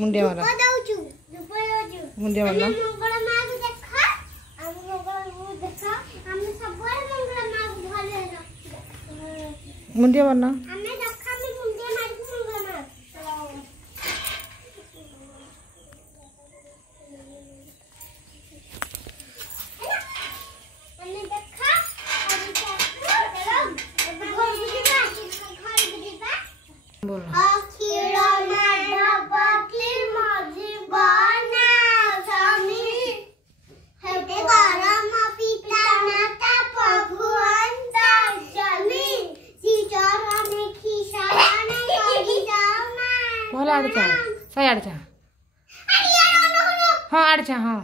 मुंडिया मारा मुंडिया मारना मुंडिया मारना आड़चा सही आड़चा हाँ आड़चा हाँ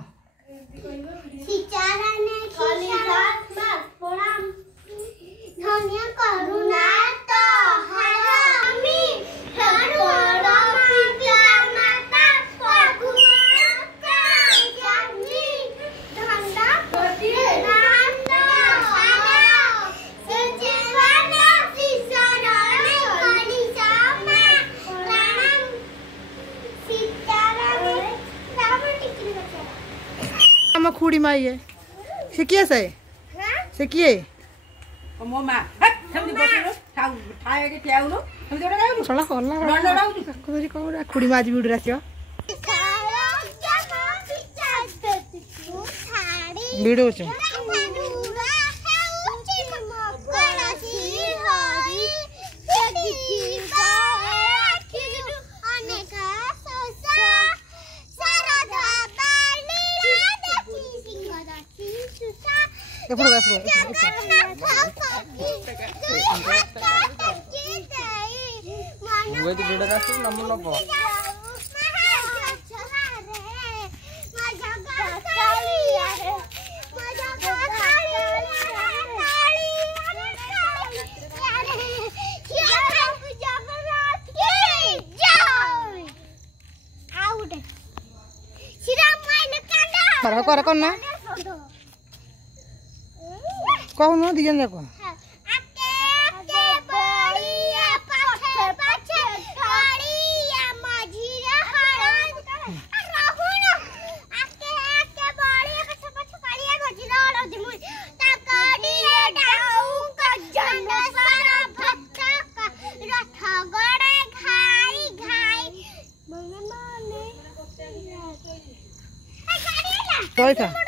खुड़ी माई है सिकिए सिकिए मो मां हम बसलो ठाए के ठियाउलो हम जोडा गाउलो सला कोला कोरी कोरा खुड़ी माजी बिडु रासियो बिडु छ कर करना कहून दिजन जाको था